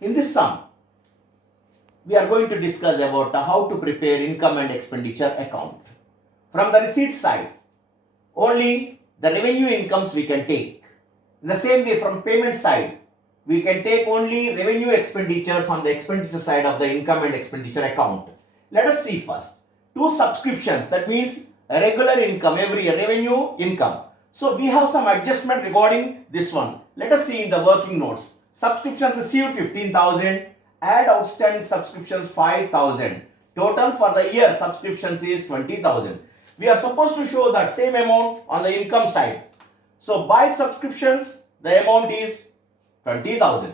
In this sum, we are going to discuss about how to prepare income and expenditure account. From the receipt side, only the revenue incomes we can take. In the same way, from payment side, we can take only revenue expenditures on the expenditure side of the income and expenditure account. Let us see first. Two subscriptions, that means regular income every year, revenue income. So we have some adjustment regarding this one. Let us see in the working notes. Subscription received 15,000, add outstanding subscriptions 5,000. Total for the year subscriptions is 20,000. We are supposed to show that same amount on the income side. So by subscriptions, the amount is 20,000.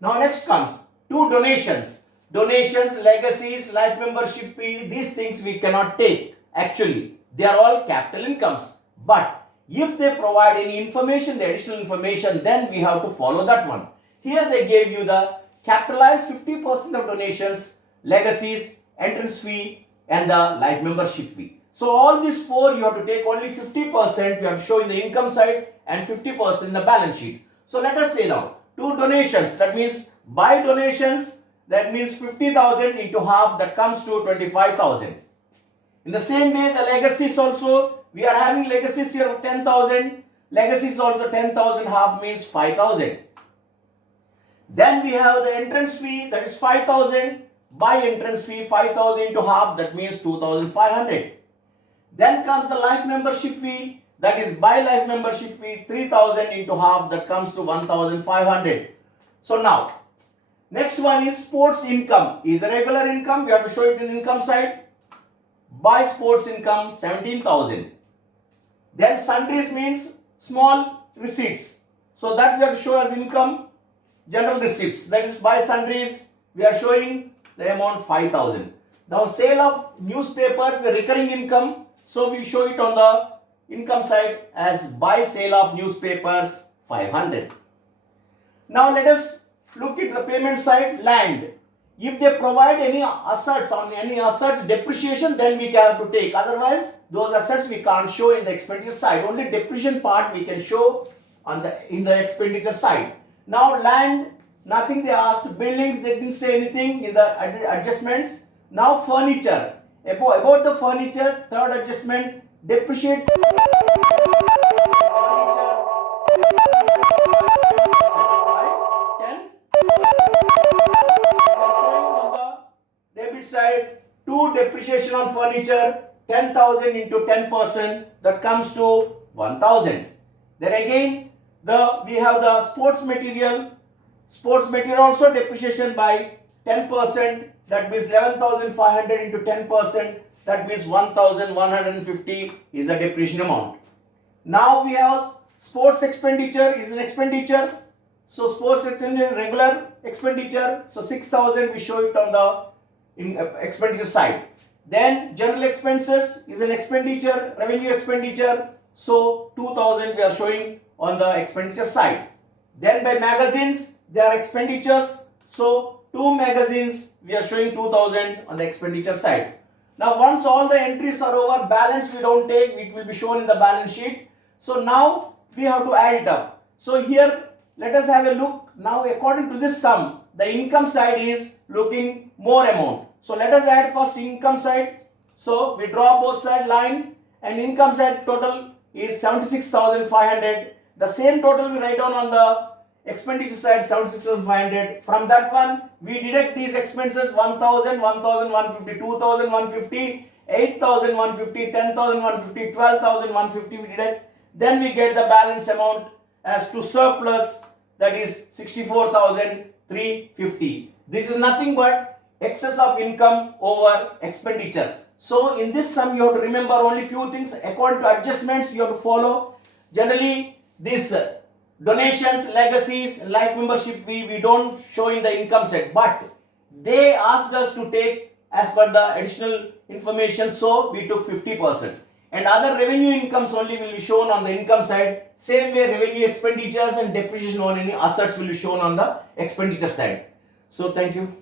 Now next comes two donations. Donations, legacies, life membership fee, these things we cannot take. Actually, they are all capital incomes. But if they provide any information, the additional information, then we have to follow that one. Here they gave you the capitalized 50% of donations, legacies, entrance fee, and the life membership fee. So all these four you have to take only 50%, you have to show in the income side and 50% in the balance sheet. So let us say now, two donations, that means by donations, that means 50,000 into half, that comes to 25,000. In the same way, the legacies also, we are having legacies here of 10,000, legacies also 10,000, half means 5,000. Then we have the entrance fee, that is 5,000, by entrance fee 5,000 into half, that means 2,500. Then comes the life membership fee, that is by life membership fee 3,000 into half, that comes to 1,500. So now, next one is sports income. Is a regular income, we have to show it in income side. By sports income 17,000. Then sundries means small receipts. So that we have to show as income, general receipts. That is by sundries, we are showing the amount 5,000. Now sale of newspapers, the recurring income. So we show it on the income side as by sale of newspapers 500. Now let us look at the payment side, land. If they provide any assets, on any assets depreciation, then we have to take. Otherwise, those assets we can't show in the expenditure side. Only depreciation part we can show on in the expenditure side. Now land, nothing they asked. Buildings, they didn't say anything in the adjustments. Now furniture. About the furniture, third adjustment, depreciate side, two depreciation on furniture, 10,000 into 10%, that comes to 1,000. Then again, we have the sports material also depreciation by 10%, that means 11,500 into 10%, that means 1,150 is the depreciation amount. Now we have sports expenditure is an expenditure. So sports expenditure, regular expenditure, so 6,000 we show it on the expenditure side. Then general expenses is an expenditure, revenue expenditure, so 2,000 we are showing on the expenditure side. Then by magazines, they are expenditures, so two magazines we are showing 2,000 on the expenditure side. Now once all the entries are over, balance we don't take, it will be shown in the balance sheet. So now we have to add it up. So here let us have a look. Now according to this sum, the income side is looking more amount. So let us add first income side. So we draw both side line, and income side total is 76,500. The same total we write down on the expenditure side, 76,500. From that one we deduct these expenses, 1,000, 1,150, 2,150, 8,150, 10,150, 12,150 we deduct. Then we get the balance amount as to surplus, that is 64,350. This is nothing but excess of income over expenditure. So in this sum you have to remember only few things. According to adjustments you have to follow. Generally this donations, legacies, life membership fee we don't show in the income side, but they asked us to take as per the additional information, so we took 50%. And other revenue incomes only will be shown on the income side. Same way revenue expenditures and depreciation on any assets will be shown on the expenditure side. So thank you.